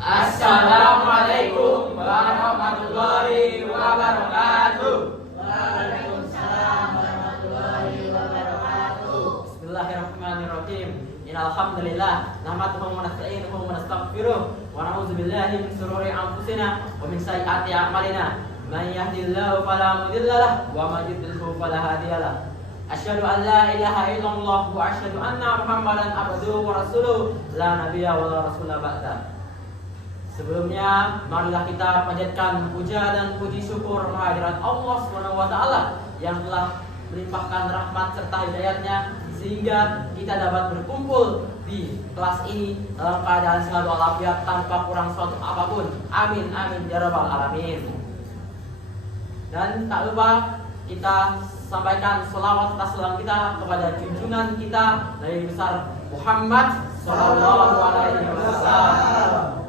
Assalamualaikum warahmatullahi wabarakatuh. Waalaikumsalam warahmatullahi wabarakatuh. Bismillahirrahmanirrahim. Innal hamdalillah nahmaduhu wa nasta'inuhu wa nastaghfiruh wa na'udzu billahi min shururi anfusina wa min sayyiati a'malina. Man yahdihillahu fala mudilla lahu wa man yudlil fala hadiya lahu. Asyhadu an la ilaha illallah wa asyhadu anna Muhammadan abduhu wa rasuluh la nabiyya wa la rasula ba'da. Sebelumnya, marilah kita panjatkan puja dan puji syukur kehadirat Allah Subhanahu wa taala yang telah melimpahkan rahmat serta hidayatnya sehingga kita dapat berkumpul di kelas ini dalam keadaan sehat walafiat tanpa kurang suatu apapun. Amin amin ya rabbal alamin. Dan tak lupa kita sampaikan selawat atas salam kita kepada junjungan kita Nabi besar Muhammad sallallahu alaihi wasallam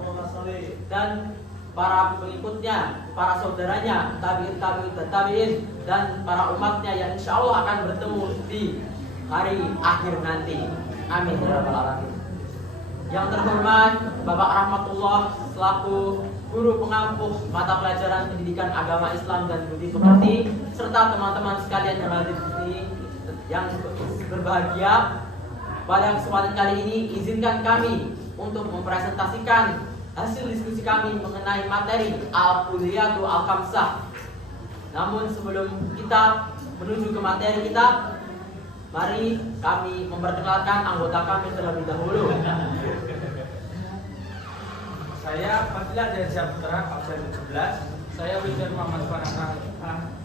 dan para pengikutnya, para saudaranya, tabi'in dan tabi'in dan para umatnya yang insya Allah akan bertemu di hari akhir nanti. Amin ya rabbal alamin. Yang terhormat Bapak Rahmatullah selaku guru pengampuh mata pelajaran pendidikan agama Islam dan budi pekerti serta teman-teman sekalian yang hadir di sini yang berbahagia, pada kesempatan kali ini izinkan kami untuk mempresentasikan hasil diskusi kami mengenai materi Al-Kuliyatul Al-Khamsah. Namun sebelum kita menuju ke materi kita, mari kami memperkenalkan anggota kami terlebih dahulu. Saya Fadilah dari Putra, absen 17. Saya Wijaya Muhammad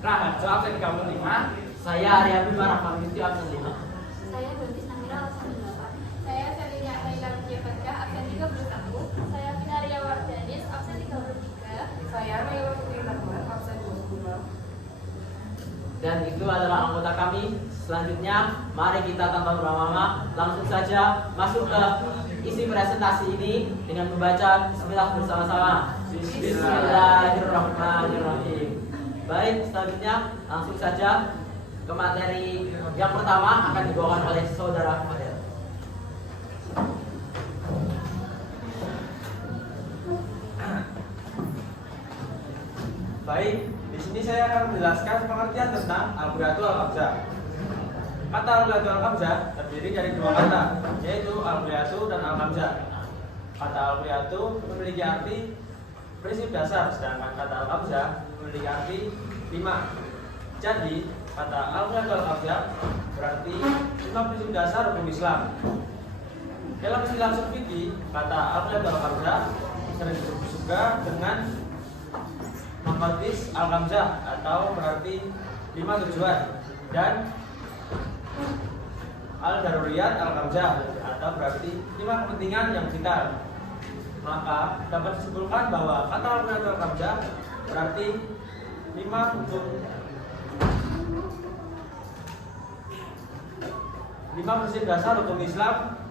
Raharjo, absen 35. Saya Arya Bima Rahmawiti, absen 5. Saya Dotis Namira, absen 8. Saya Selinia Naila Jepaka, absen 31. Saya Finaria Wardanis, absen 33. Saya Naila Putri Rahman, absen 25. Dan itu adalah anggota kami. Selanjutnya, mari kita tanpa berlama-lama langsung saja masuk ke isi presentasi ini dengan membaca Bismillah bersama-sama. Bismillahirrahmanirrahim. Baik, selanjutnya langsung saja ke materi yang pertama akan dibawakan oleh saudara Fadel. Baik, di sini saya akan menjelaskan pengertian tentang Al-Kuliyatul Al-Khamsah. Kata Al-Kuliyatul Al-Khamsah terdiri dari dua kata, yaitu Al-Kuliyatu dan Al-Khamsah. Kata Al-Kuliyatu memiliki arti prinsip dasar, sedangkan kata Al-Khamsah memiliki arti 5. Jadi, kata Al-Kuliyatul Al-Khamsah berarti 5 prinsip dasar hukum Islam. Dalam istilah fikih, kata Al-Kuliyatul Al-Khamsah sering disebut juga dengan Maqasid Al-Khamsah atau berarti 5 tujuan, dan Al-Daruriyat Al-Khamsah atau berarti 5 kepentingan yang vital. Maka dapat disimpulkan bahwa kata Al-Kuliyatul Al-Khamsah berarti 5 hukum, 5 prinsip dasar hukum Islam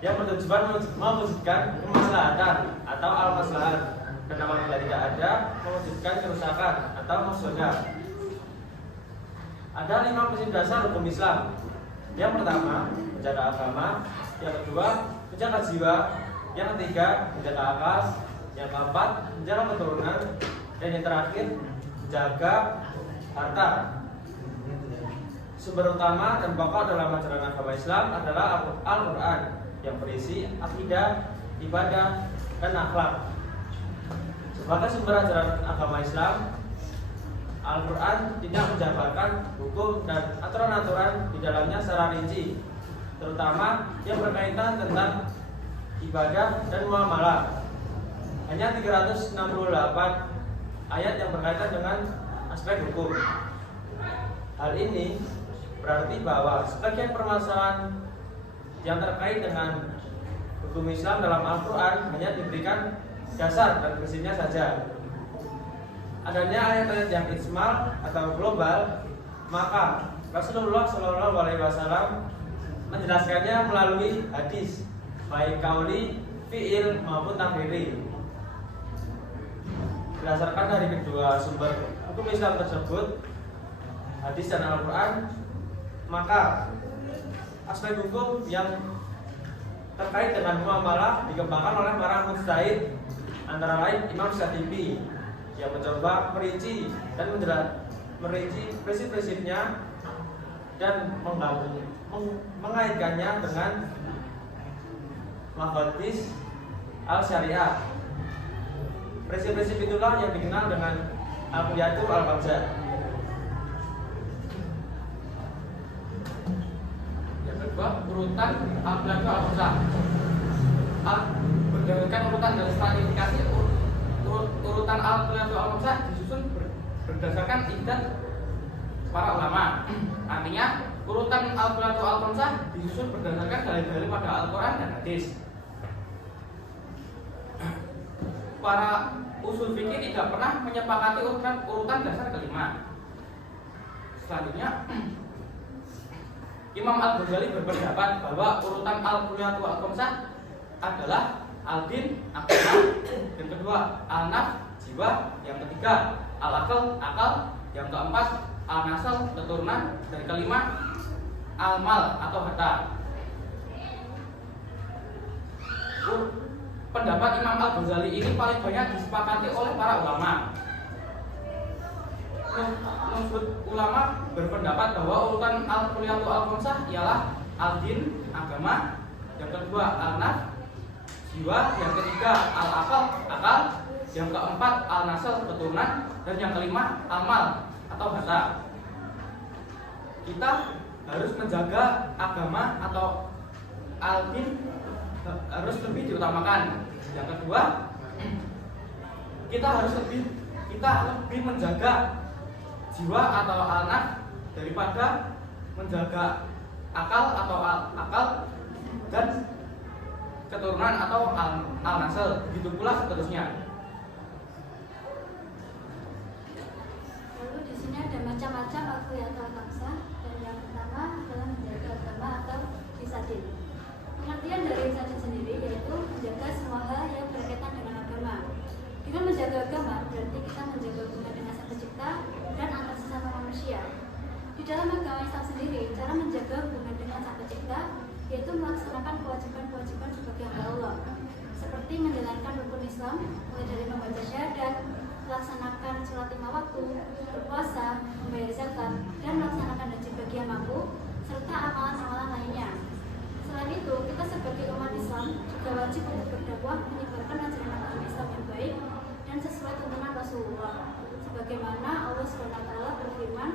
yang bertujuan mewujudkan kemaslahatan atau al-maslahat, dan apabila tidak ada mewujudkan kerusakan atau mafsadah. Ada 5 prinsip dasar hukum Islam. Yang pertama, menjaga agama. Yang kedua, menjaga jiwa. Yang ketiga, menjaga akal. Yang keempat, menjaga keturunan. Dan yang terakhir, menjaga harta. Sumber utama dan pokok dalam ajaran agama Islam adalah Al-Quran yang berisi akidah, ibadah, dan akhlak. Sebagai sumber ajaran agama Islam, Al-Quran tidak menjabarkan hukum dan aturan-aturan di dalamnya secara rinci, terutama yang berkaitan tentang ibadah dan muamalah. Hanya 368 ayat yang berkaitan dengan aspek hukum. Hal ini berarti bahwa sebagian permasalahan yang terkait dengan hukum Islam dalam Al-Quran hanya diberikan dasar dan prinsipnya saja. Adanya ayat-ayat yang ijmal atau global, maka Rasulullah Shallallahu Alaihi Wasallam menjelaskannya melalui hadis, baik kauli, fiil maupun takriri. Berdasarkan dari kedua sumber hukum Islam tersebut, hadis dan Al-Quran, maka aspek hukum yang terkait dengan muamalah dikembangkan oleh para mujtahid Antara lain Imam Syatibi yang mencoba merinci prinsip-prinsipnya dan mengaitkannya dengan Maqasid al-Syariah. Prinsip-prinsip itulah yang dikenal dengan Al-Quliyatul Al-Khamsah. Yang kedua, urutan Al-Quliyatul Al-Khamsah. Berdasarkan urutan dan stratifikasi, urutan Al-Quliyatul Al-Khamsah disusun berdasarkan ijtihad para ulama. Artinya, urutan Al-Quliyatul Al-Khamsah disusun berdasarkan dalil-dalil pada Al-Quran dan hadis. Para usul fikih tidak pernah menyepakati urutan dasar kelima. Selanjutnya, Imam Al-Ghazali berpendapat bahwa urutan Al-Quliyatul Al-Khamsah adalah al-din, agama, yang kedua al-naf, jiwa, yang ketiga al-akal, akal, yang keempat al-nasal, keturunan, dan kelima al-mal atau harta. Pendapat Imam Al-Ghazali ini paling banyak disepakati oleh para ulama. Menurut ulama berpendapat bahwa urutan Al-Quliyatul Al-Khamsah ialah al-din, agama, yang kedua al-naf, jiwa, yang ketiga al-akal, akal, yang keempat al-nasal, keturunan, dan yang kelima al-mal atau harta. Kita harus menjaga agama atau al-din harus lebih diutamakan. Yang kedua, kita lebih menjaga jiwa atau al-naf daripada menjaga akal atau akal dan keturunan atau al-nasal. Begitu pula seterusnya. Lalu di sini ada macam-macam Al-Quliyatul Al-Khamsah, dan yang pertama adalah menjaga agama atau risadin. Pengertian dari risadin sendiri yaitu menjaga semua hal yang berkaitan dengan agama. Dengan menjaga agama berarti kita menjaga hubungan dengan Sang Pencipta dan antar sesama manusia. Di dalam agama Islam sendiri, cara menjaga hubungan dengan Sang Pencipta yaitu melaksanakan kewajiban-kewajiban sebagai hamba Allah, seperti menjalankan rukun Islam mulai dari membaca syahadat, melaksanakan sholat 5 waktu, berpuasa, membayar zakat, dan melaksanakan haji bagi yang mampu, serta amalan-amalan lainnya. Selain itu, kita sebagai umat Islam juga wajib untuk berdakwah menyebarkan ajaran agama Islam yang baik dan sesuai tuntunan Rasulullah. Sebagaimana Allah SWT berfirman,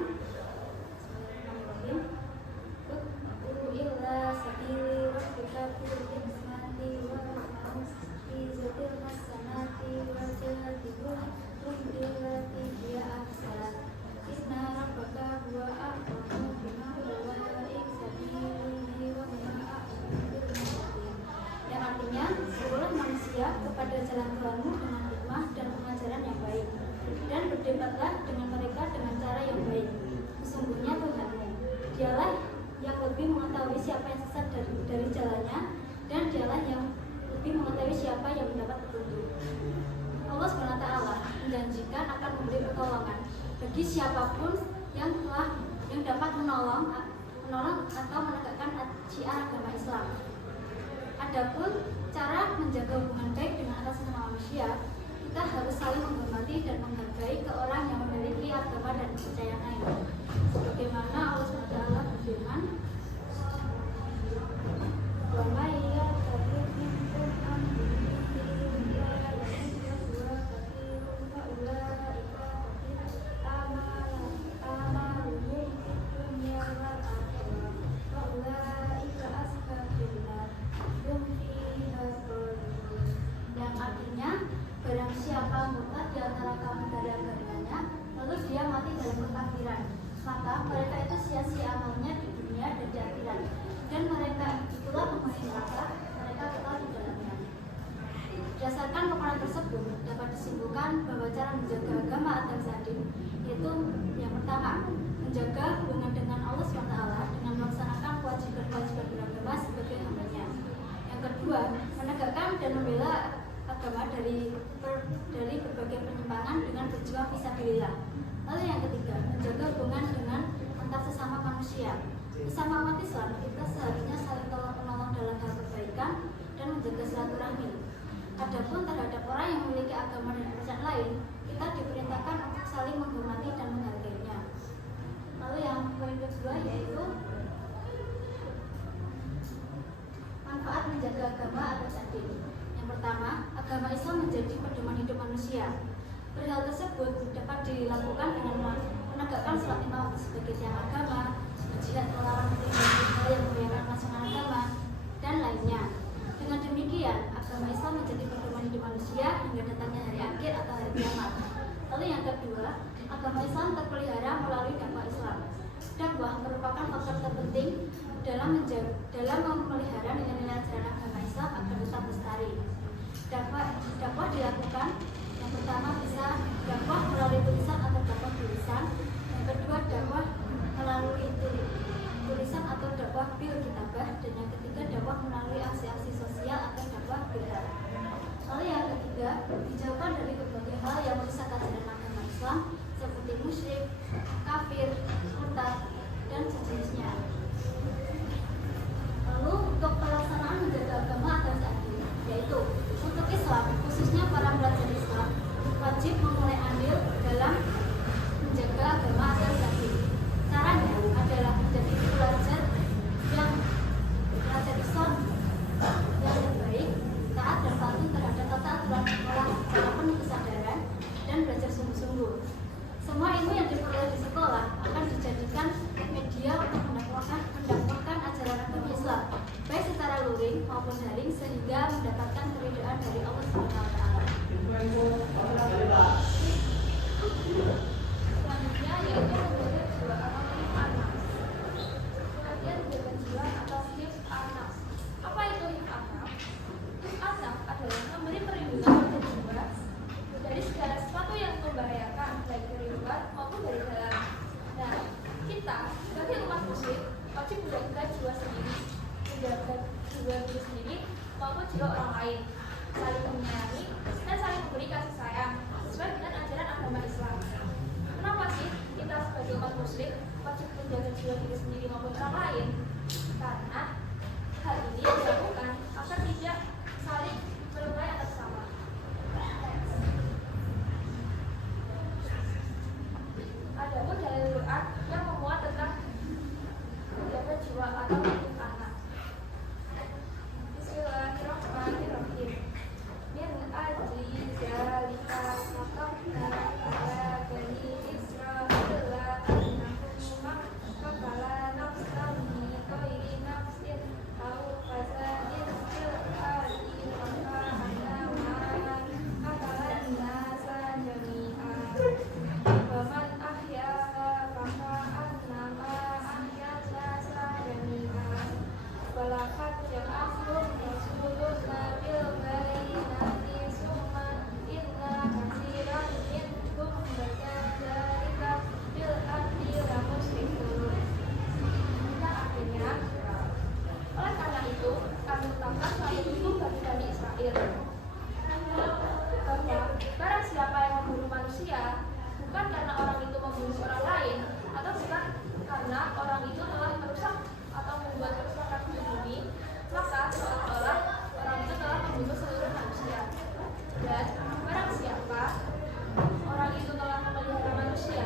illa sabili rabbika bil hikmati wal mau'izatil hasanati wal jahadillah billati hiya ahsan. Inna rabbaka huwa a'lamu bima huwa sabili wa man yang artinya seluruh manusia kepada jalan Tuhanmu dengan hikmah dan pengajaran yang baik, dan berdebatlah dengan mereka dengan cara yang baik. Sesungguhnya Tuhanmu, dialah yang lebih mengetahui siapa yang sesat dari jalannya, dan dialah yang lebih mengetahui siapa yang mendapat petunjuk. Allah SWT menjanjikan akan memberi pertolongan bagi siapapun yang dapat menolong atau menegakkan syiar agama Islam. Adapun cara menjaga hubungan baik dengan atas sesama manusia, kita harus saling menghormati dan menghargai ke orang yang memiliki agama dan kepercayaan lain. Sebagaimana Allah SWT berfirman, "Wa may yattabi' minkum an dinihi illa yahwa katsirun fa ulaika amaluhum fid dunya wal akhirah wa ulaika ashabun nar hum fiha khalidun." Yang artinya, barang siapa murtad di antara kamu dari agamanya, lalu dia mati dalam kekafiran, maka mereka itu sia-sia amalnya di dunia dan di akhirat, dan mereka itulah penghuni neraka, mereka kekal di dalamnya. Berdasarkan paparan tersebut, dapat disimpulkan bahwa cara menjaga agama atau zadin yaitu yang pertama, menjaga hubungan dengan Allah SWT dengan melaksanakan kewajiban-kewajiban beragama sebagai hambanya. Yang kedua, menegakkan dan membela agama dari berbagai penyimpangan dengan berjuang fisabilillah. Lalu yang ketiga, menjaga hubungan dengan antar sesama manusia. Bersama umat Islam, kita seharusnya saling tolong-menolong dalam hal kebaikan dan menjaga silaturahmi. Adapun terhadap orang yang memiliki agama Islam menjadi pedoman hidup manusia. Perihal tersebut dapat dilakukan dengan menegakkan sholat lima waktu sebagai tiang agama, berjihad melawan hal yang membahayakan kelangsungan agama, dan lainnya. Dengan demikian, agama Islam menjadi pedoman hidup manusia hingga datangnya hari akhir atau hari kiamat. Lalu yang kedua, agama Islam terpelihara melalui dakwah Islam. Dakwah merupakan faktor terpenting dalam memelihara nilai-nilai ajaran agama Islam agar tetap lestari. Dakwah dilakukan, yang pertama bisa dakwah melalui tulisan atau dakwah tulisan, yang kedua dakwah melalui tulisan atau dakwah bil kitabah, dan yang ketiga dakwah melalui aksi-aksi sosial atau dakwah bidah. Lalu yang ketiga, dijauhkan dari berbagai hal yang merusak ajaran agama Islam seperti musyrik, kafir, murtad, dan sejenisnya. Lalu untuk pelaksanaan menjaga agama agar adil, yaitu untuk Islam, khususnya para pelajar Islam, wajib memulai andil dalam menjaga agama agar adil. Caranya adalah menjadi pelajar Islam yang terbaik, taat dan patuh terhadap tata aturan sekolah secara penuh kesadaran dan belajar sungguh-sungguh. Semua ilmu yang diperoleh di sekolah akan dijadikan media untuk mendakwahkan ajaran agama Islam, baik secara luring maupun daring, sehingga mendapatkan keridhaan dari Allah SWT. Selanjutnya yaitu menjaga jiwa atau hif anas. Pengertian menjaga jiwa atau hif anas. Apa itu hif anas? Hif anas adalah memberi perlindungan pada jiwa dari segala sesuatu yang membahayakan, baik dari luar maupun dari dalam. Nah, kita sebagai umat muslim wajib menjaga jiwa sendiri, menjaga jiwa diri sendiri maupun jiwa orang lain, saling menyayangi dan saling memberi kasih sayang sesuai dengan ajaran agama Islam. Kenapa sih kita sebagai umat muslim wajib menjaga jiwa diri sendiri maupun orang lain? Karena hal ini dilakukan agar tidak saling melukai antar sesama. Adapun dalil Quran yang memuat tentang menjaga jiwa atau hif anas. Bismillahirrahmanirrahim. Min ajli zalika katabna ala bani Israila annahu man qatala nafsan bi ghairi nafsin aw fasadin fil ardi fakaannamaa nasa jami'an wa man ahyaha fakaannamaa ahyana nasa jami'an walaqad ja'akum rasuluna bil bayyinati summa inna katsiran minhum ba'da bil ardi la musyrikun. Nah, akhirnya oleh karena itu kami tetapkan suatu hukum bagi Bani Israel bahwa barang siapa yang membunuh manusia bukan karena orang itu membunuh orang lain atau bukan karena orang itu telah merusak atau membuat kerusakan di bumi, maka seolah-olah orang itu telah membunuh seluruh manusia. Dan barang siapa orang itu telah memelihara manusia,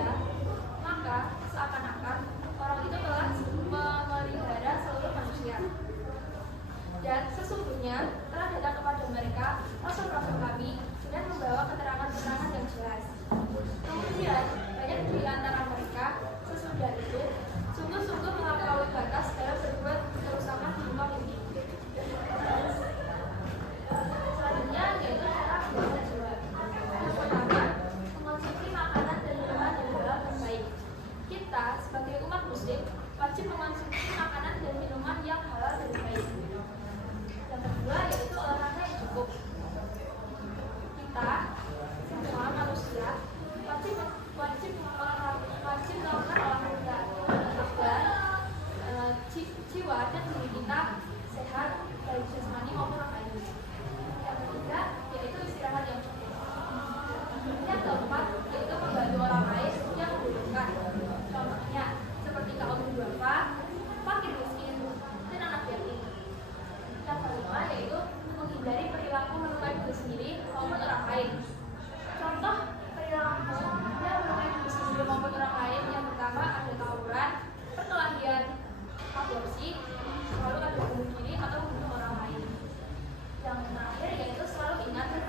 maka seakan-akan orang itu telah memelihara seluruh manusia. Dan sesungguhnya telah datang kepada mereka rasul-rasul kami dengan membawa keterangan-keterangan yang jelas. Kemudian banyak di antara mereka sesudah itu sungguh-sungguh melampaui batas dalam berbuat kerusakan di muka bumi. Selanjutnya yaitu cara menjaga jiwa. Yang pertama, mengonsumsi makanan dan minuman yang halal dan baik. Kita sebagai umat muslim wajib mengonsumsi makanan dan minuman yang halal dan baik. Yang kedua yaitu olahraga yang cukup. Kita semua manusia wajib melakukan olahraga agar jiwa dan diri kita sehat baik jasmani maupun rohani. Yang ketiga yaitu istirahat yang cukup. Yang keempat yaitu membantu orang lain yang membutuhkan. Contohnya seperti kaum duafa, fakir miskin, dan anak yatim. Yang kelima yaitu menghindari perilaku melukai diri sendiri maupun orang lain. Contoh perilaku yang melukai diri sendiri maupun orang lain yang pertama ada tawuran, perkelahian, aborsi, selalu ada bunuh diri atau bunuh orang lain. Yang terakhir yaitu selalu ingat dan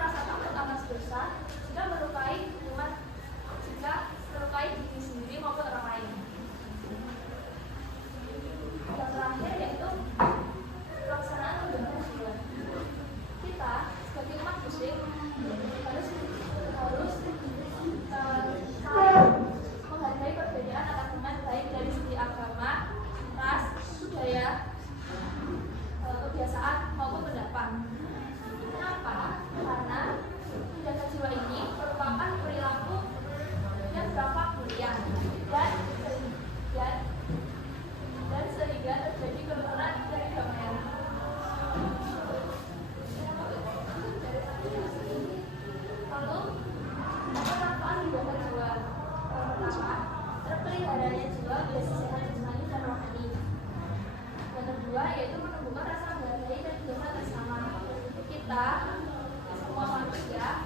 manusia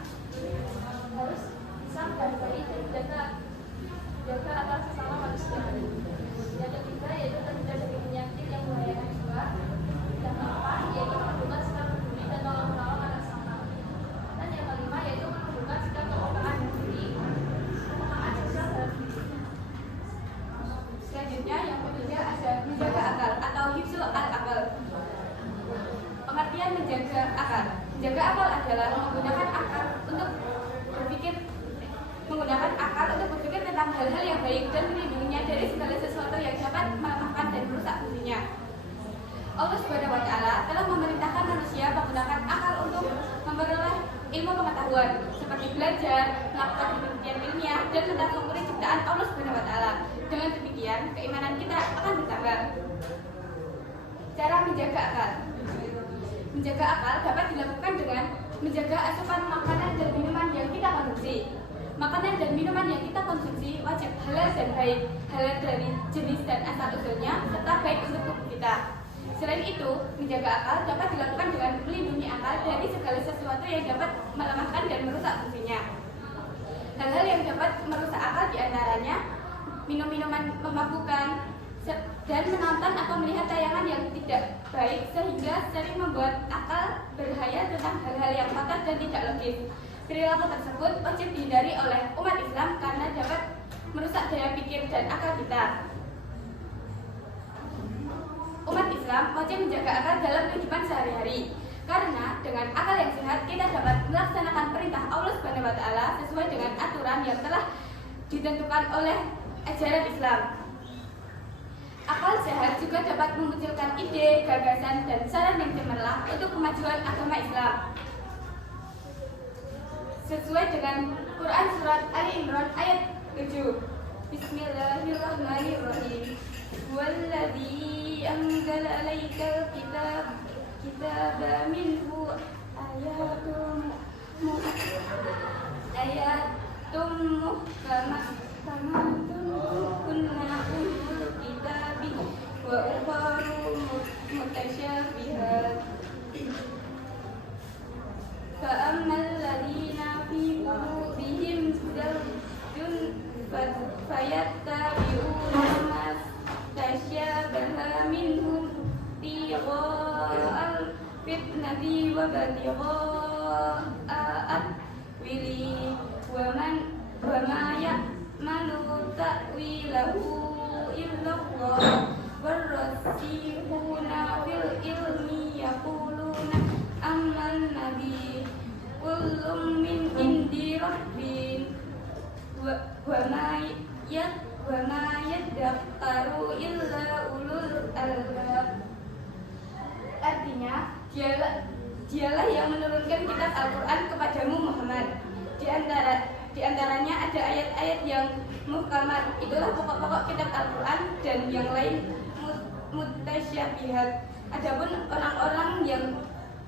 harus sabar baik dan jaga atas sesama manusia. Yang ketiga yaitu terhindar dari penyakit yang membahayakan jiwa. Yang keempat yaitu menunjukkan sikap peduli dan tolong menolong anak sama. Dan yang kelima yaitu menunjukkan sikap kepekaan diri, kepekaan sosial dalam diri. Selanjutnya yang ketiga ada menjaga akal atau hifzul akal. Pengertian menjaga akal. Menjaga akal adalah menggunakan akal untuk berpikir tentang hal-hal yang baik dan melindunginya dari segala sesuatu yang dapat melemahkan dan merusak fungsinya. Allah Subhanahu wa Ta'ala telah memerintahkan manusia menggunakan akal untuk memperoleh ilmu pengetahuan seperti belajar, melakukan penelitian ilmiah dan mentafakuri ciptaan Allah Subhanahu wa Ta'ala. Dengan demikian, keimanan kita akan bertambah. Cara menjaga akal. Menjaga akal dapat dilakukan dengan menjaga asupan makanan dan minuman yang kita konsumsi. Makanan dan minuman yang kita konsumsi wajib halal dan baik, halal dari jenis dan asal usulnya, serta baik untuk tubuh kita. Selain itu, menjaga akal dapat dilakukan dengan melindungi akal dari segala sesuatu yang dapat melemahkan dan merusak fungsinya. Hal-hal yang dapat merusak akal diantaranya minum-minuman memabukkan dan menonton atau melihat tayangan yang tidak baik sehingga sering membuat akal berhayal tentang hal-hal yang kotor dan tidak logis. Perilaku tersebut wajib dihindari oleh umat Islam karena dapat merusak daya pikir dan akal kita. Umat Islam wajib menjaga akal dalam kehidupan sehari-hari karena dengan akal yang sehat kita dapat melaksanakan perintah Allah Subhanahu wa Ta'ala sesuai dengan aturan yang telah ditentukan oleh ajaran Islam. Akal sehat juga dapat memunculkan ide, gagasan, dan saran yang cemerlang untuk kemajuan agama Islam. Sesuai dengan Quran Surat Ali Imran ayat 7. Bismillahirrahmanirrahim. Walladzi anzala 'alaikal kitaba minhu ayatun muhkamatun kunna ummul kitabi wa ukharu mutasyabihat. Fa'ammal ladzina fi qulubihim zaygun fayattabi'una ma tasyabaha minhu ibtigha'al fitnati wa ibtigha'at wili wa ma ya'malu ta'wilahu illallah warrasihuna fil ilmi yaquluna amman nabi kullum min indi rabbin wa ma yadakkaru illa ulul albab. Artinya, dialah yang menurunkan kitab Al-Quran kepadamu Muhammad. Di antaranya ada ayat-ayat yang muhkamat, itulah pokok-pokok kitab Al-Quran, dan yang lain mutasyabihat. Adapun orang-orang yang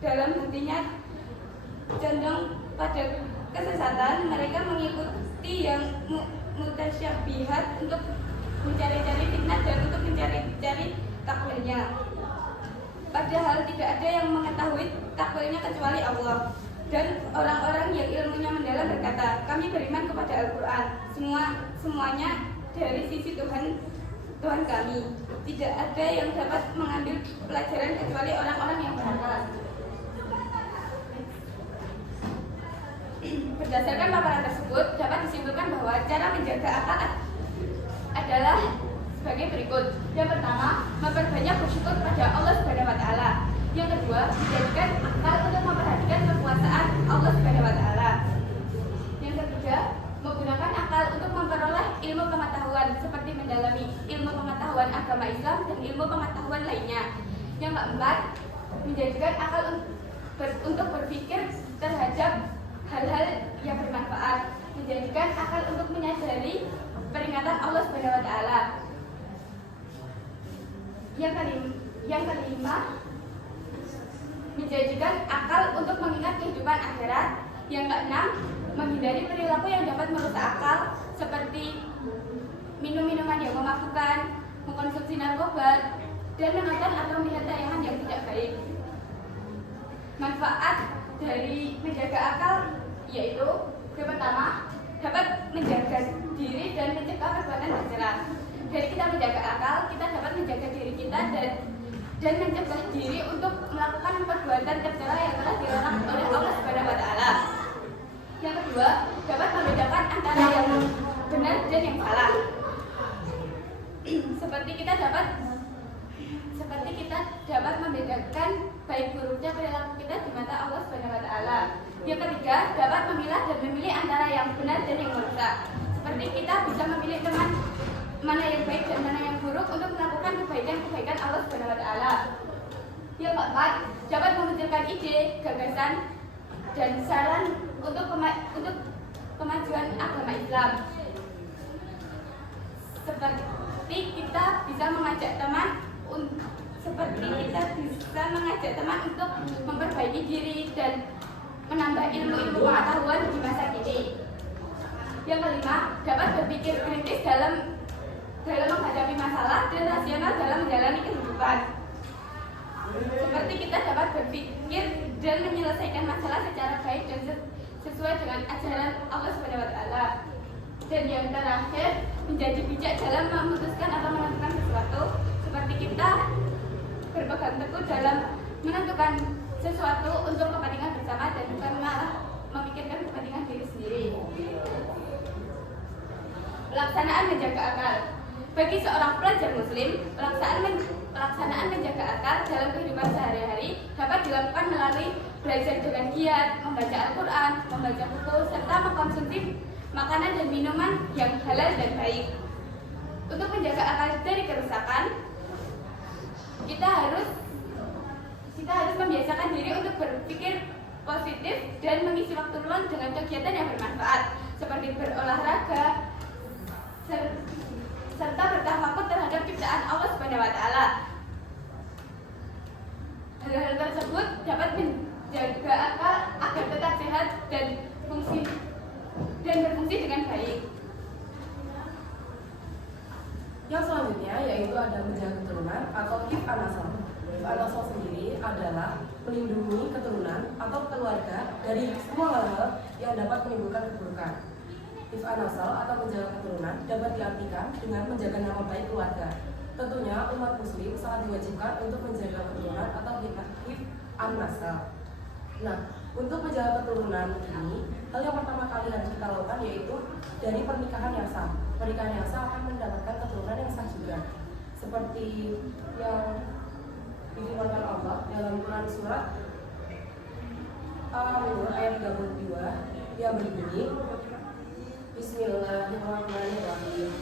dalam hatinya condong pada kesesatan, mereka mengikuti yang mutasyabihat untuk mencari-cari fitnah dan untuk mencari-cari takwilnya. Padahal tidak ada yang mengetahui takwilnya kecuali Allah. Dan orang-orang yang ilmunya mendalam berkata, kami beriman kepada Al-Quran, semuanya dari sisi Tuhan kami. Tidak ada yang dapat mengambil pelajaran kecuali orang-orang yang berakal. Berdasarkan paparan tersebut, dapat disimpulkan bahwa cara menjaga akal adalah sebagai berikut. Yang pertama, memperbanyak bersyukur kepada Allah Subhanahu wa Ta'ala. Yang kedua, menjadikan akal untuk memperhatikan kekuasaan Allah Subhanahu wa Ta'ala. Yang ketiga, menggunakan akal untuk memperoleh ilmu pengetahuan seperti mendalami ilmu pengetahuan agama Islam dan ilmu pengetahuan lainnya. Yang keempat, menjadikan akal untuk berpikir terhadap hal-hal yang bermanfaat, menjadikan akal untuk menyadari peringatan Allah Subhanahu wa Ta'ala. Yang kelima, menjadikan akal untuk mengingat kehidupan akhirat. Yang keenam, menghindari perilaku yang dapat merusak akal seperti minum-minuman yang memabukkan, mengkonsumsi narkoba, dan menonton atau melihat tayangan yang tidak baik. Manfaat dari menjaga akal yaitu yang pertama dapat menjaga diri dan mencegah perbuatan tercela. Dari kita menjaga akal, kita dapat menjaga diri kita dan mencegah diri untuk melakukan perbuatan tercela yang telah dilarang oleh Allah Subhanahu wa taala. Yang kedua, dapat membedakan antara yang benar dan yang salah. Seperti kita dapat membedakan baik buruknya perilaku kita di mata Allah Subhanahu wa taala. Yang ketiga, dapat memilah dan memilih antara yang benar dan yang merusak. Seperti kita bisa memilih teman mana yang baik dan mana yang buruk untuk melakukan kebaikan Allah Subhanahu wa taala. Yang keempat, dapat memunculkan ide, gagasan dan saran untuk kemajuan agama Islam. Seperti kita bisa mengajak teman untuk memperbaiki diri dan menambah ilmu-ilmu pengetahuan di masa kini. Yang kelima, dapat berpikir kritis dalam menghadapi masalah dan rasional dalam menjalani kehidupan. Seperti kita dapat berpikir dan menyelesaikan masalah secara baik dan sesuai dengan ajaran Allah Subhanahu wa taala. Dan yang terakhir, menjadi bijak dalam memutuskan atau menentukan sesuatu. Seperti kita berpegang teguh dalam menentukan sesuatu untuk kepentingan bersama dan bukan malah memikirkan kepentingan diri sendiri. Pelaksanaan menjaga akal. Bagi seorang pelajar muslim, pelaksanaan menjaga akal dalam kehidupan sehari-hari dapat dilakukan melalui belajar dengan giat, membaca Al-Quran, membaca buku, serta mengkonsumsi makanan dan minuman yang halal dan baik. Untuk menjaga akal dari kerusakan, kita harus membiasakan diri untuk berpikir positif dan mengisi waktu luang dengan kegiatan yang bermanfaat seperti berolahraga serta bertafakur terhadap ciptaan Allah Subhanahu wa taala. Hal-hal tersebut dapat menjaga akal agar tetap sehat dan berfungsi dengan baik. Yang selanjutnya yaitu ada menjaga keturunan atau hifz an-nasl. Hifz an-nasl sendiri adalah melindungi keturunan atau keluarga dari semua hal-hal yang dapat menimbulkan keburukan. Hifz an-nasl atau menjaga keturunan dapat diartikan dengan menjaga nama baik keluarga. Tentunya umat muslim sangat diwajibkan untuk menjaga keturunan atau hifz an-nasl. Nah, untuk menjaga keturunan ini, hal yang pertama kali harus kita lakukan yaitu dari pernikahan yang sah. Pernikahan yang sah akan mendapatkan keturunan yang sah juga. Seperti yang difirmankan Allah dalam Quran surat Al-Nur ayat 32 yang berbunyi, Bismillahirrahmanirrahim.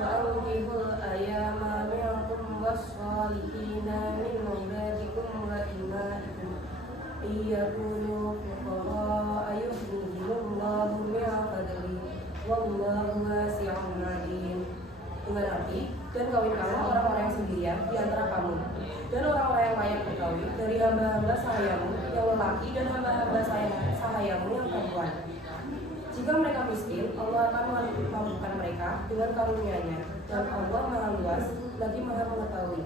Wa'udhibul ayama minkum was-salihina min ibadikum wa imaikum iyakunu fuqara ayuhnihimullahu min fadli wallahu wasi'un alim. Dengan arti, dan kawinkanlah orang-orang yang sendirian di antara kamu dan orang-orang yang layak berkawin dari hamba-hamba sahayamu yang lelaki dan hamba-hamba sahayamu yang perempuan. Jika mereka miskin, Allah akan memampukan mereka dengan karunia-Nya, dan Allah Maha Luas lagi Maha Mengetahui.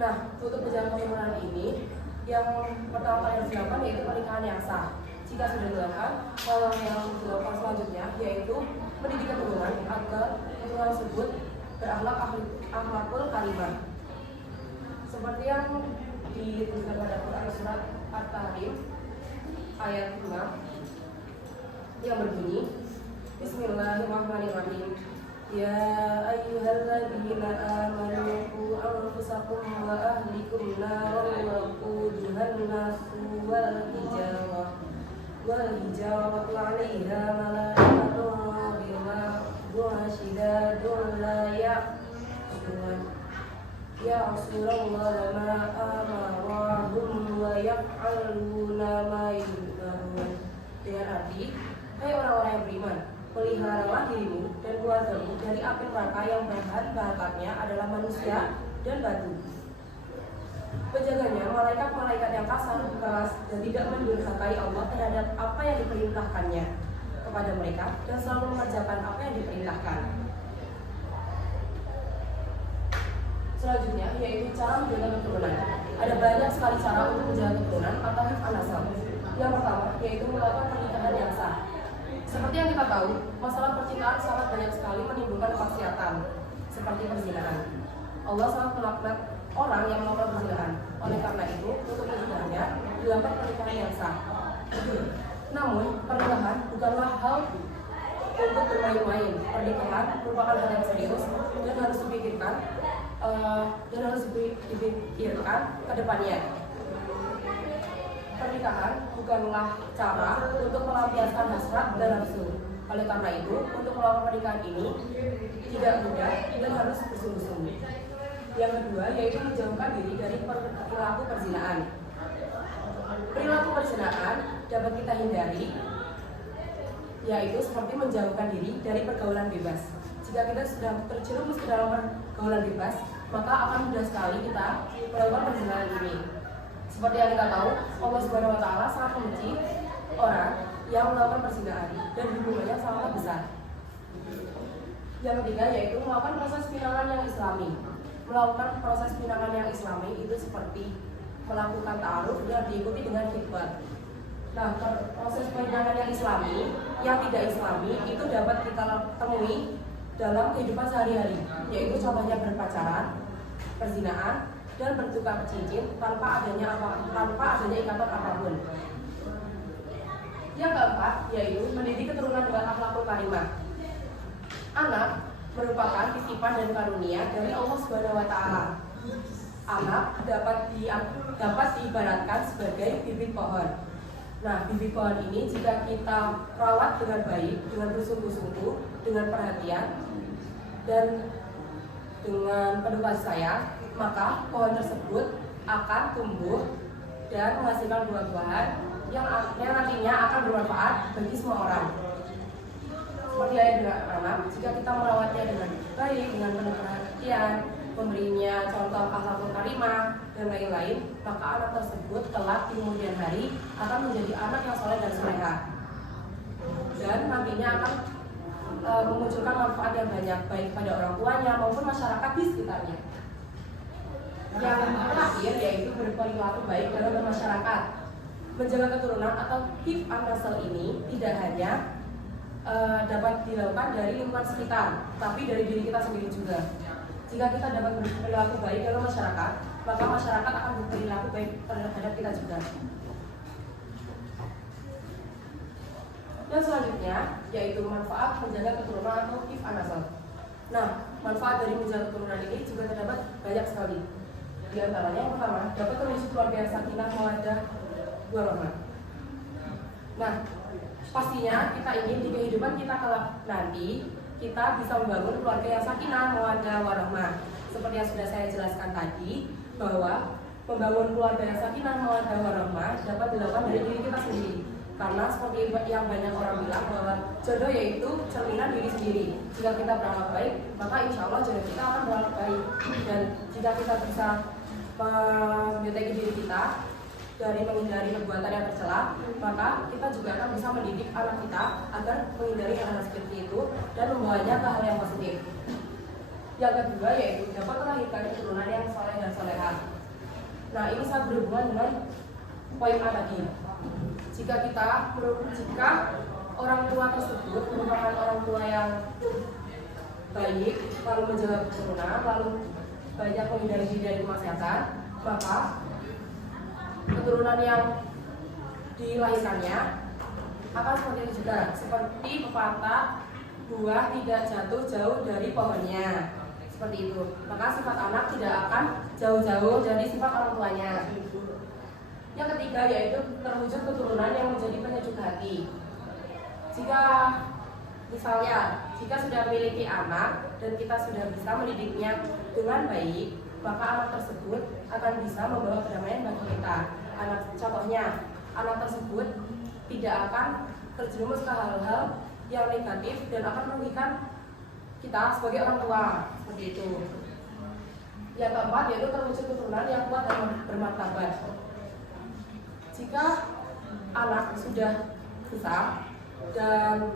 Nah, untuk menjaga keturunan ini, yang pertama kali harus dilakukan yaitu pernikahan yang sah. Jika sudah dilakukan, hal yang dilakukan selanjutnya yaitu mendidik keturunan agar keturunan tersebut berakhlakul karimah. Seperti yang dituliskan pada Quran surat At-Tahrim ayat 5 yang berbunyi, Bismillahirrahmanirrahim. Ya ayyuhalladzina amanu qu anfusakum wa ahlikum naran waquduhan nasu wal hijaratu 'alaiha malaikatun ghilazun shidadun la ya'surullaha ma amarahum wa yaf'aluna ma yu'marun. Dengan arti, hai orang-orang yang beriman, peliharalah dirimu dan keluargamu dari api neraka yang bahan bakarnya adalah manusia dan batu. Penjaganya malaikat-malaikat yang kasar, keras, dan tidak mendurhakai Allah terhadap apa yang diperintahkannya kepada mereka dan selalu mengerjakan apa yang diperintahkan. Selanjutnya yaitu cara menjaga keturunan. Ada banyak sekali cara untuk menjaga keturunan atau hifz an-nasab. Yang pertama yaitu melakukan pernikahan yang sah. Seperti yang kita tahu, masalah percintaan sangat banyak sekali menimbulkan kemaksiatan seperti perzinahan. Allah sangat melaknat orang yang melakukan perzinahan. Oleh karena itu, untuk mencegahnya dilakukan pernikahan yang sah. Namun, pernikahan bukanlah hal untuk bermain-main. Pernikahan merupakan hal yang serius dan harus dipikirkan ke depannya. Pernikahan bukanlah cara untuk melampiaskan hasrat dan nafsu. Oleh karena itu, untuk melakukan pernikahan ini tidak mudah dan harus bersungguh-sungguh. Yang kedua yaitu menjauhkan diri dari perilaku perzinahan. Perilaku perzinahan dapat kita hindari, yaitu seperti menjauhkan diri dari pergaulan bebas. Jika kita sudah terjerumus ke dalam pergaulan bebas, maka akan mudah sekali kita melakukan perzinahan ini. Seperti yang kita tahu, Allah Subhanahu wa Ta'ala sangat membenci orang yang melakukan perzinahan dan hukumannya sangat besar. Yang ketiga yaitu melakukan proses pinangan yang islami. Melakukan proses pinangan yang islami itu seperti melakukan ta'aruf yang diikuti dengan khitbah. Nah, proses pinangan yang islami, yang tidak islami itu dapat kita temui dalam kehidupan sehari-hari, yaitu contohnya berpacaran, perzinahan, dan bertukar cincin tanpa adanya ikatan apapun. Yang keempat yaitu mendidik keturunan dengan akhlakul karimah. Anak merupakan titipan dan karunia dari Allah Subhanahu wa Ta'ala. Anak dapat diibaratkan sebagai bibit pohon. Nah, bibit pohon ini jika kita rawat dengan baik, dengan bersungguh-sungguh, dengan perhatian, dan dengan penuh kasih sayang, maka pohon tersebut akan tumbuh dan menghasilkan buah-buahan yang nantinya akan bermanfaat bagi semua orang. Seperti ayat dengan jika kita merawatnya dengan baik, dengan penuh perhatian, memberinya contoh akhlakul karimah dan lain-lain, maka anak tersebut kelak di kemudian hari akan menjadi anak yang soleh dan soleha, dan nantinya akan memunculkan manfaat yang banyak baik pada orang tuanya maupun masyarakat di sekitarnya. Yang terakhir yaitu berperilaku baik dalam bermasyarakat. Menjaga keturunan atau hifz an-nasl ini tidak hanya dapat dilakukan dari lingkungan sekitar, tapi dari diri kita sendiri juga. Jika kita dapat berperilaku baik dalam masyarakat, maka masyarakat akan berperilaku baik terhadap kita juga. Dan selanjutnya yaitu manfaat menjaga keturunan atau hifz an-nasl. Nah, manfaat dari menjaga keturunan ini juga terdapat banyak sekali. Di antaranya yang pertama, dapat terwujud keluarga yang sakinah, mawaddah, warahmah. Nah, pastinya kita ingin di kehidupan kita kelak nanti kita bisa membangun keluarga yang sakinah, mawaddah, warahmah. Seperti yang sudah saya jelaskan tadi, bahwa membangun keluarga yang sakinah, mawaddah, warahmah dapat dilakukan dari diri kita sendiri. Karena seperti yang banyak orang bilang bahwa jodoh yaitu cerminan diri sendiri. Jika kita beramal baik, maka insya Allah jodoh kita akan beramal baik. Dan jika kita bisa mendeteksi diri kita dari menghindari perbuatan yang tercela, maka kita juga akan bisa mendidik anak kita agar menghindari hal-hal seperti itu dan membawanya ke hal yang positif. Yang kedua yaitu dapat melahirkan keturunan yang soleh dan soleha. Nah, ini sangat berhubungan dengan poin A tadi. Jika orang tua tersebut merupakan orang tua yang baik, lalu menjaga keturunan, lalu banyak menghindari diri dari kemaksiatan, maka keturunan yang dilahirkannya akan seperti itu juga, seperti pepatah buah tidak jatuh jauh dari pohonnya, seperti itu. Maka sifat anak tidak akan jauh-jauh dari sifat orang tuanya. Yang ketiga yaitu terwujud keturunan yang menjadi penyejuk hati. Jika sudah memiliki anak dan kita sudah bisa mendidiknya dengan baik, maka anak tersebut akan bisa membawa kedamaian bagi kita. Contohnya, anak tersebut tidak akan terjerumus ke hal-hal yang negatif dan akan merugikan kita sebagai orang tua, seperti itu. Yang keempat yaitu terwujud keturunan yang kuat dan bermartabat. Jika anak sudah besar dan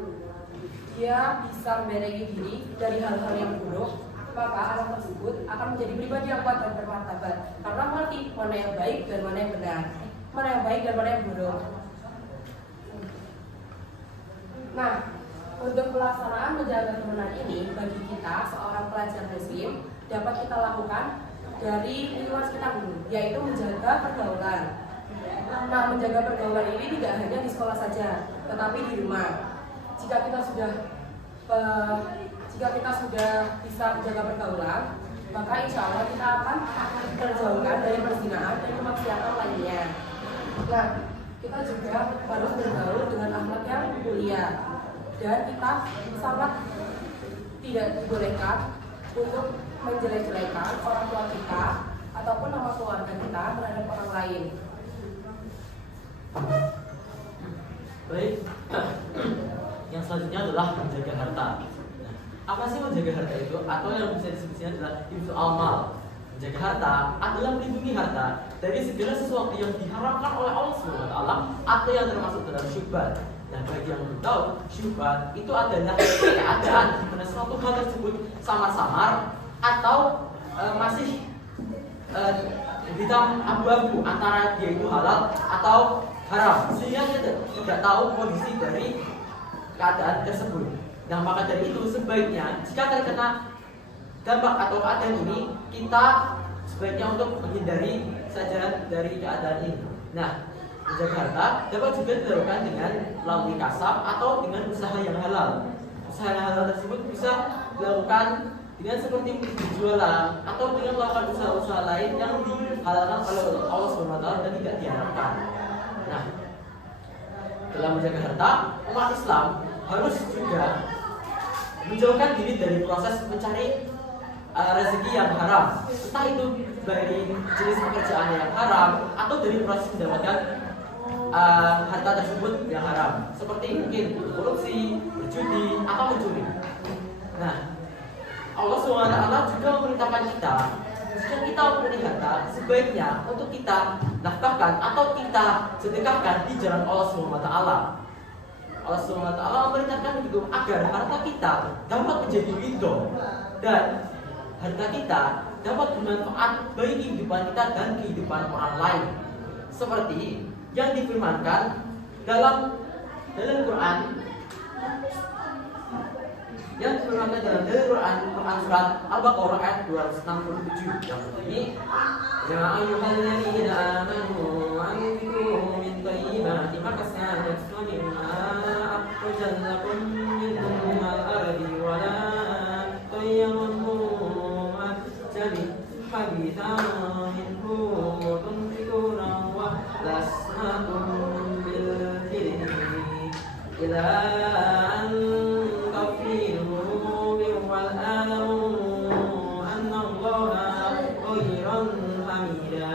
dia bisa membentengi diri dari hal-hal yang buruk, maka anak tersebut akan menjadi pribadi yang kuat dan bermartabat karena mengerti mana yang baik dan mana yang benar, mana yang baik dan mana yang buruk. Nah, untuk pelaksanaan menjaga kemenangan ini bagi kita seorang pelajar muslim dapat kita lakukan dari lingkungan sekitar dulu, yaitu menjaga pergaulan. Nah, menjaga pergaulan ini tidak hanya di sekolah saja, tetapi di rumah. Jika kita sudah bisa menjaga pergaulan, maka insya Allah kita akan terjauhkan dari perzinahan dan kemaksiatan lainnya. Nah, kita juga harus bergaul dengan akhlak yang mulia, dan kita sangat tidak dibolehkan untuk menjelek-jelekan orang tua kita ataupun nama keluarga kita terhadap orang lain. Baik, yang selanjutnya adalah menjaga harta. Nah, apa sih menjaga harta itu? Atau yang bisa disebutnya adalah hifdzul amal. Menjaga harta adalah melindungi harta dari segala sesuatu yang diharamkan oleh Allah SWT atau yang termasuk dalam syubhat. Nah, bagi yang belum tahu, syubhat itu adalah keadaan di mana suatu hal tersebut samar-samar atau masih hitam abu-abu antara dia itu halal atau haram, sehingga kita tidak tahu kondisi dari keadaan tersebut. Nah, maka dari itu sebaiknya jika terkena dampak atau keadaan ini, kita sebaiknya untuk menghindari saja dari keadaan ini. Nah, menjaga harta dapat juga dilakukan dengan melalui kasab atau dengan usaha yang halal. Usaha yang halal tersebut bisa dilakukan dengan seperti berjualan atau dengan melakukan usaha-usaha lain yang dihalalkan oleh Allah SWT dan tidak diharapkan. Nah, dalam menjaga harta, umat Islam harus juga menjauhkan diri dari proses mencari rezeki yang haram, entah itu dari jenis pekerjaan yang haram atau dari proses mendapatkan harta tersebut yang haram, seperti mungkin korupsi, berjudi, atau mencuri. Nah, Allah SWT juga memerintahkan kita, jika kita mempunyai harta, sebaiknya untuk kita nafkahkan atau kita sedekahkan di jalan Allah SWT. Allah SWT memerintahkan begitu agar harta kita dapat menjadi ridho dan harta kita dapat bermanfaat bagi kehidupan kita dan kehidupan orang lain, seperti yang difirmankan dalam Quran, Quran surat Al-Baqarah ayat 267 yang bunyi, ya ayyuhalladzina amanu anfiqu min thayyibati ma kasabtum wa mimma akhrajakum min al-ardi wa la tayammamu jadi habithan minhu tunfiquna wa lasnakum bil kiri ila an tafiru wal alamu anna allaha khairan hamida,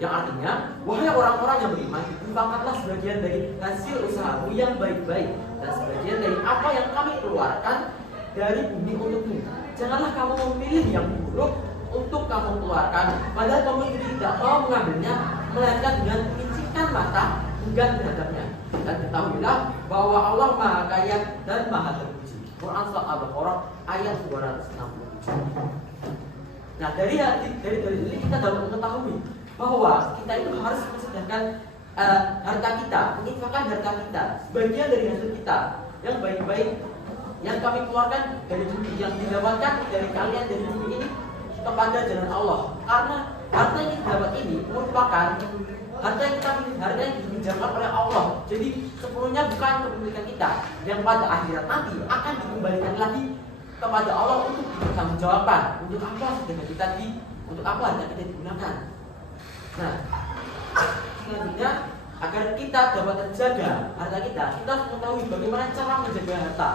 yang artinya, wahai orang-orang yang beriman, infakkanlah sebagian dari hasil usahamu yang baik-baik dan sebagian dari apa yang kami keluarkan dari bumi untukmu. Janganlah kamu memilih yang buruk untuk kamu keluarkan, padahal kamu tidak mau mengambilnya, melainkan dengan mengincingkan mata enggan terhadapnya. Dan ketahuilah bahwa Allah Maha Kaya dan Maha Terpuji. Quran surat Al-Baqarah ayat 267. Nah, dari ini kita dapat mengetahui bahwa kita itu harus mensedekahkan harta kita, menginfakkan harta kita, sebagian dari hasil kita yang baik-baik yang kami keluarkan dari bumi, yang didapatkan dari kalian dari bumi ini kepada jalan Allah. Karena harta yang kita dapat ini merupakan harta yang dipinjamkan oleh Allah. Jadi sepenuhnya bukan kepemilikan kita, yang pada akhirat nanti akan dikembalikan lagi kepada Allah untuk dipertanggungjawabkan untuk apa sedekah kita untuk apa harta kita digunakan. Nah, selanjutnya agar kita dapat terjaga harta kita harus mengetahui bagaimana cara menjaga harta.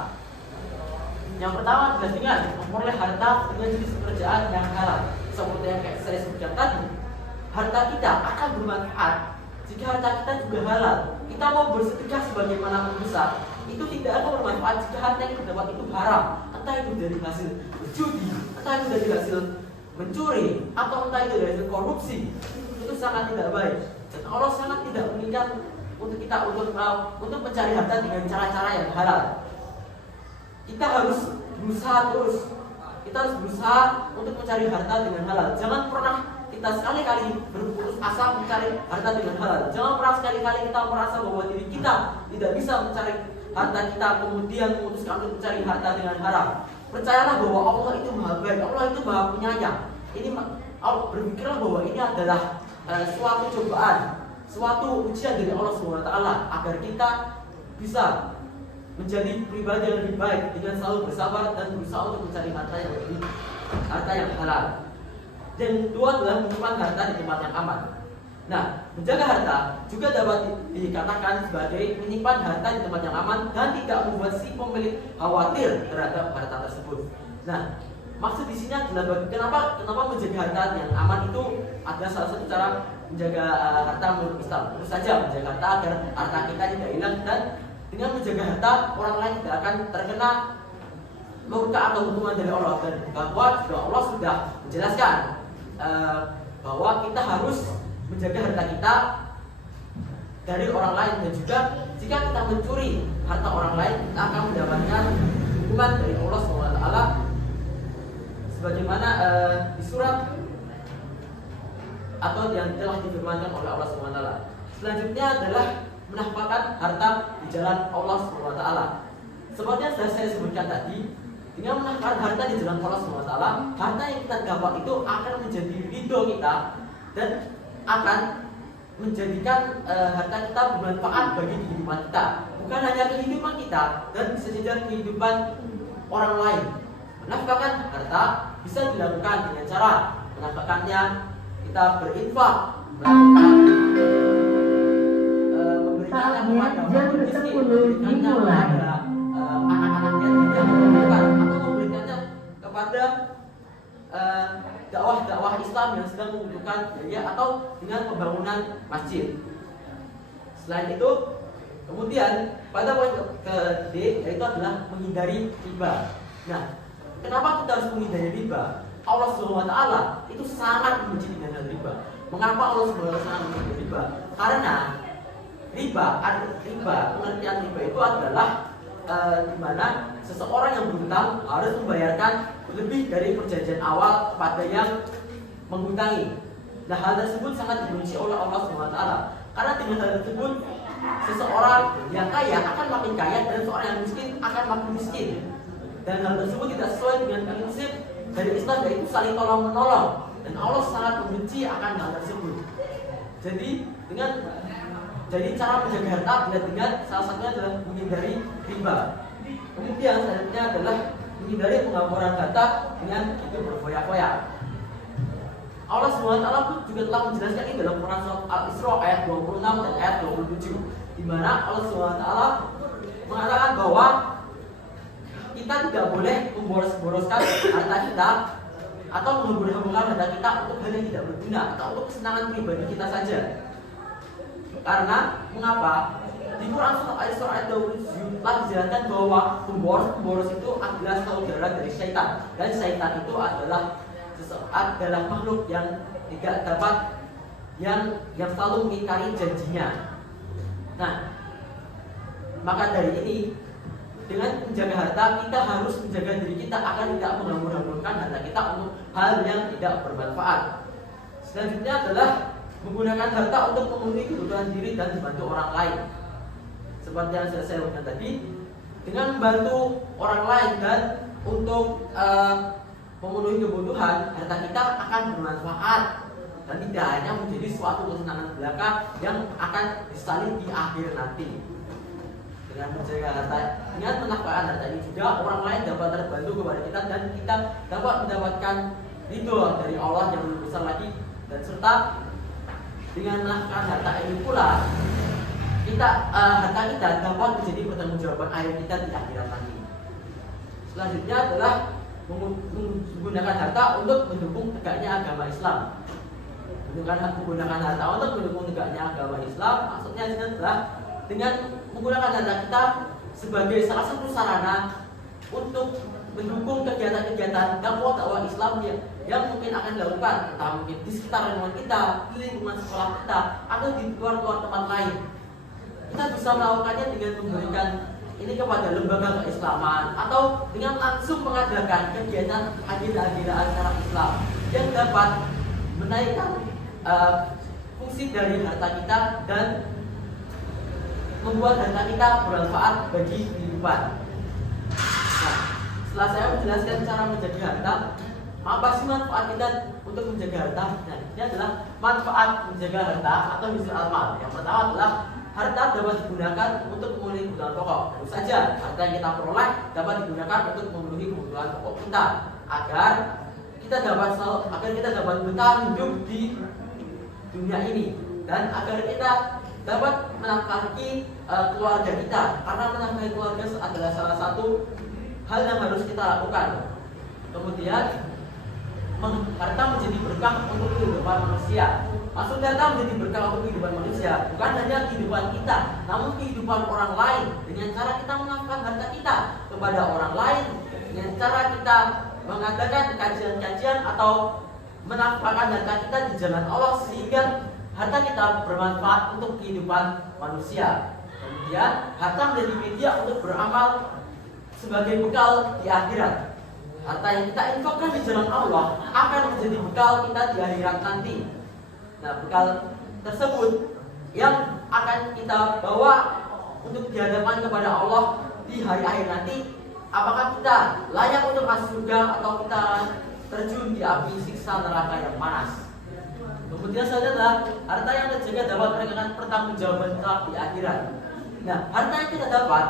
Yang pertama adalah dengan memperoleh harta dengan jenis pekerjaan yang halal. Seperti yang saya sebutkan tadi, harta kita akan bermanfaat jika harta kita juga halal. Kita mau bersedekah sebagaimana besar, itu tidak akan bermanfaat jika harta yang kita dapat itu haram. Entah itu dari hasil berjudi, entah itu dari hasil mencuri, atau entah itu dari hasil korupsi. Itu sangat tidak baik. Dan Allah sangat tidak menginginkan untuk kita untuk mencari harta dengan cara-cara yang halal. Kita harus berusaha terus. Kita kita harus berusaha untuk mencari harta dengan halal. Jangan pernah kita sekali-kali berputus asa mencari harta dengan halal. Jangan pernah sekali-kali kita merasa bahwa diri kita tidak bisa mencari harta kita, kemudian memutuskan untuk mencari harta dengan haram. Percayalah bahwa Allah itu maha baik, Allah itu maha penyayang. Berpikirlah bahwa ini adalah suatu cobaan, suatu ujian dari Allah SWT agar kita bisa menjadi pribadi yang lebih baik dengan selalu bersabar dan berusaha untuk mencari harta yang halal. Dan kedua adalah menyimpan harta di tempat yang aman. Nah, menjaga harta juga dapat dikatakan sebagai menyimpan harta di tempat yang aman dan tidak membuat si pemilik khawatir terhadap harta tersebut. Nah, maksud di sini adalah kenapa menjaga harta yang aman itu adalah salah satu cara menjaga harta menurut Islam. Terus saja menjaga harta agar harta kita tidak hilang, dan dengan menjaga harta orang lain tidak akan terkena murka atau hukuman dari Allah. Dan bahwa juga Allah sudah menjelaskan bahwa kita harus menjaga harta kita dari orang lain, dan juga jika kita mencuri harta orang lain kita akan mendapatkan hukuman dari Allah SWT sebagaimana di surat atau yang telah difirmankan oleh Allah SWT. Selanjutnya adalah menafkahkan harta di jalan Allah SWT. Seperti yang sudah saya sebutkan tadi, dengan menafkahkan harta di jalan Allah SWT, harta yang kita dapat itu akan menjadi ridho kita dan akan menjadikan harta kita bermanfaat bagi kehidupan kita. Bukan hanya kehidupan kita, dan bisa jadi kehidupan orang lain. Menafkahkan harta bisa dilakukan dengan cara menafkahkannya kita berinfak, memberikannya kepada orang miskin, memberikannya kepada anak-anak yatim yang membutuhkan, atau memberikannya kepada dakwah Islam yang sedang membutuhkan biaya, atau dengan pembangunan masjid. Selain itu, kemudian pada poin ke-D yaitu adalah menghindari riba. Nah, kenapa kita harus menghindari riba? Allah SWT itu sangat membenci dengan riba. Mengapa Allah SWT sangat membenci riba? Karena pengertian riba itu adalah di mana seseorang yang berhutang harus membayarkan lebih dari perjanjian awal kepada yang menghutangi. Nah, hal tersebut sangat dibenci oleh Allah SWT. Karena dengan hal tersebut seseorang yang kaya akan makin kaya dan seorang yang miskin akan makin miskin. Dan hal tersebut tidak sesuai dengan prinsip dari Islam, yaitu saling tolong menolong. Dan Allah sangat membenci akan hal tersebut. Jadi cara menjaga harta adalah dengan salah satunya adalah menghindari riba. Kemudian selanjutnya adalah menghindari penggambaran harta dengan itu berfoya-foya. Allah SWT juga telah menjelaskan ini dalam Quran surat Al-Isra ayat 26 dan ayat 27, di mana Allah SWT mengatakan bahwa kita tidak boleh memboros-boroskan harta kita atau menggunakan harta kita untuk hal yang tidak berguna atau untuk kesenangan pribadi kita saja. Karena mengapa? Di Quran surat Al-Isra ayat 27 telah dijelaskan bahwa pemboros itu adalah saudara dari syaitan, dan syaitan itu adalah makhluk yang tidak dapat yang selalu mengingkari janjinya. Nah, maka dari ini dengan menjaga harta kita harus menjaga diri kita agar tidak menghambur-hamburkan harta kita untuk hal yang tidak bermanfaat. Selanjutnya adalah menggunakan harta untuk memenuhi kebutuhan diri dan membantu orang lain. Seperti yang saya sebutkan tadi, dengan membantu orang lain dan untuk memenuhi kebutuhan, harta kita akan bermanfaat dan tidak hanya menjadi suatu kesenangan belaka yang akan disesali di akhir nanti. Dengan menjaga harta, dengan menafkahkan harta ini juga orang lain dapat terbantu kepada kita, dan kita dapat mendapatkan ridho dari Allah yang lebih besar lagi. Dan serta dengan menafkahkan harta ini pula harta kita dapat menjadi pertanggungjawaban akhir kita di akhirat nanti. Selanjutnya adalah menggunakan harta untuk mendukung tegaknya agama Islam. Menggunakan harta untuk mendukung tegaknya agama Islam, maksudnya adalah dengan menggunakan harta kita sebagai salah satu sarana untuk mendukung kegiatan-kegiatan dakwah Islam yang mungkin akan dilakukan, entah mungkin di sekitar lingkungan kita, di lingkungan sekolah kita, atau di luar tempat lain. Kita bisa melakukannya dengan memberikan ini kepada lembaga keislaman atau dengan langsung mengadakan kegiatan agenda-agenda acara Islam yang dapat menaikkan fungsi dari harta kita dan membuat harta kita bermanfaat bagi kehidupan. Nah, setelah saya menjelaskan cara menjaga harta, apa sih manfaat kita untuk menjaga harta? Nah, ini adalah manfaat menjaga harta atau hifdzul amal. Yang pertama adalah harta dapat digunakan untuk memenuhi kebutuhan pokok. Tentu saja, harta yang kita peroleh dapat digunakan untuk memenuhi kebutuhan pokok kita agar kita dapat bertahan hidup di dunia ini dan agar kita dapat menafkahi keluarga kita, karena menafkahi keluarga adalah salah satu hal yang harus kita lakukan. Kemudian harta menjadi berkah untuk kehidupan manusia. Maksud harta menjadi berkah untuk kehidupan manusia bukan hanya kehidupan kita, namun kehidupan orang lain dengan cara kita menafkahkan harta kita kepada orang lain, dengan cara kita mengadakan kajian-kajian atau menafkahkan harta kita di jalan Allah sehingga harta kita bermanfaat untuk kehidupan manusia. Kemudian harta menjadi media untuk beramal sebagai bekal di akhirat. Harta yang kita infakkan di jalan Allah akan menjadi bekal kita di akhirat nanti. Nah, bekal tersebut yang akan kita bawa untuk dihadapkan kepada Allah di hari akhir nanti. Apakah kita layak untuk masuk surga atau kita terjun di api siksa neraka yang panas? Kemudian selanjutnya adalah harta yang terjaga dapat meringankan pertanggungjawaban kita di akhirat. Nah, harta yang kita dapat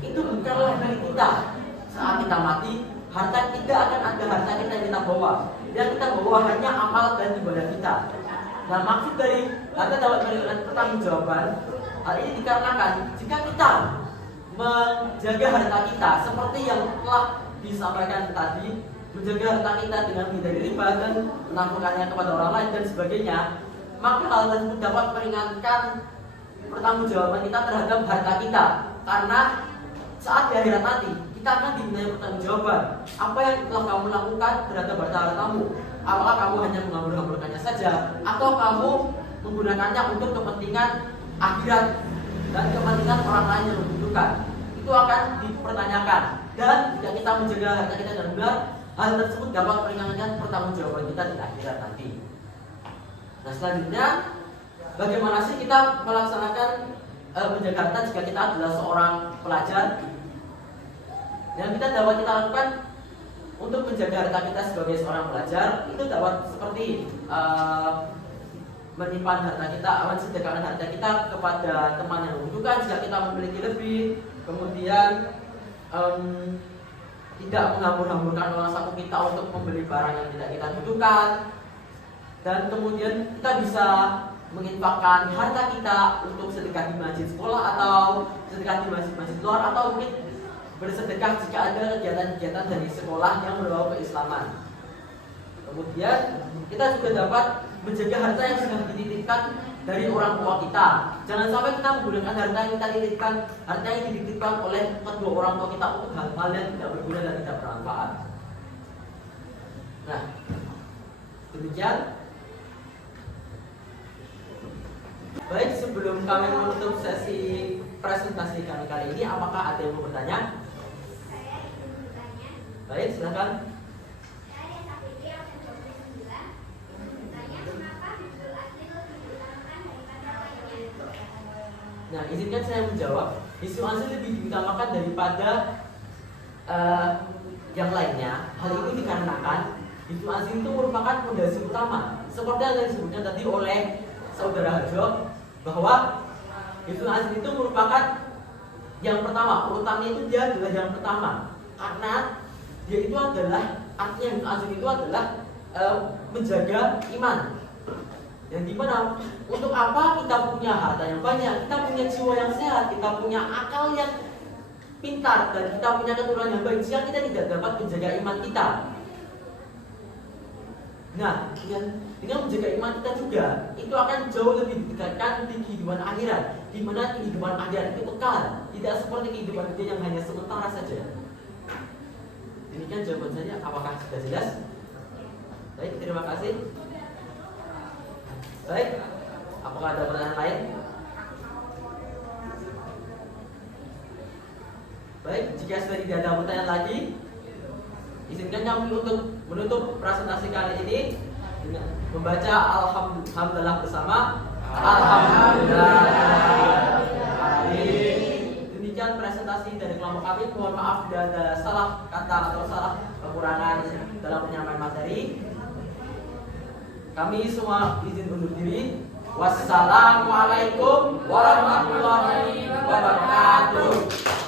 itu bukanlah milik kita. Saat kita mati, harta tidak akan ada harta kita yang kita bawa. Yang kita bawa hanya amal dan ibadah kita. Nah, maksud dari harta dapat meringankan pertanggungjawaban, hal ini dikarenakan jika kita menjaga harta kita seperti yang telah disampaikan tadi, menjaga harta kita dengan menghindari riba dan menafkahkannya kepada orang lain dan sebagainya, maka hal tersebut dapat meringankan pertanggungjawaban kita terhadap harta kita. Karena saat di akhirat nanti kita akan dimintai pertanggungjawaban apa yang telah kamu lakukan terhadap harta-hartamu. Apakah kamu hanya menghambur-hamburkannya saja atau kamu menggunakannya untuk kepentingan akhirat dan kepentingan orang lain yang membutuhkan? Itu akan dipertanyakan. Dan jika kita menjaga harta kita dengan benar, hal tersebut dapat meringankan pertanggungjawaban kita di akhirat nanti. Nah, selanjutnya, bagaimana sih kita melaksanakan menjaga harta jika kita adalah seorang pelajar? Yang kita dapat kita lakukan untuk menjaga harta kita sebagai seorang pelajar itu dapat seperti menyimpan harta kita, mensedekahkan harta kita kepada teman yang membutuhkan jika kita memiliki lebih. Kemudian tidak menghambur-hamburkan uang saku kita untuk membeli barang yang tidak kita butuhkan. Dan kemudian kita bisa menginfakkan harta kita untuk sedekah di masjid sekolah atau sedekah di masjid-masjid luar, atau mungkin bersedekah jika ada kegiatan-kegiatan dari sekolah yang berbau keislaman. Kemudian kita juga dapat menjaga harta yang sudah dititipkan dari orang tua kita. Jangan sampai kita menggunakan harta yang kita titipkan, harta yang dititipkan oleh kedua orang tua kita untuk hal-hal yang tidak berguna dan tidak bermanfaat. Nah, demikian. Baik, sebelum kami menutup sesi presentasi kami kali ini, apakah ada yang mau bertanya? Saya ingin bertanya. Baik, silakan. Saya Safidiyah yang 29 bertanya, kenapa Hifdzul Asli lebih diutamakan daripada lainnya? Nah, izinkan saya menjawab. Hifdzul Asli lebih diutamakan daripada yang lainnya. Hal ini dikarenakan Hifdzul Asli itu merupakan fondasi utama. Seperti yang disebutkan tadi oleh Saudara Hajo, bahwa Hifdzul Asli itu merupakan yang pertama, urutannya itu dia adalah yang pertama, karena dia itu adalah, artinya Hifdzul Asli itu adalah menjaga iman. Yang dimana untuk apa kita punya harta yang banyak, kita punya jiwa yang sehat, kita punya akal yang pintar, dan kita punya keturunan yang baik, jika kita tidak dapat menjaga iman kita. Nah, dengan menjaga iman kita juga, itu akan jauh lebih didekatkan di kehidupan akhirat, di mana kehidupan akhirat itu kekal, tidak seperti kehidupan dunia yang hanya sementara saja. Demikian jawaban saya. Apakah sudah jelas? Baik, terima kasih. Baik, apakah ada pertanyaan lain? jika sudah tidak ada pertanyaan lagi, izinkan kami untuk menutup presentasi kali ini dengan membaca alhamdulillah bersama. Alhamdulillah. Demikian presentasi dari kelompok kami. Mohon maaf bila ada salah kata atau salah kekurangan dalam penyampaian materi. Kami semua izin undur diri. Wassalamualaikum warahmatullahi wabarakatuh.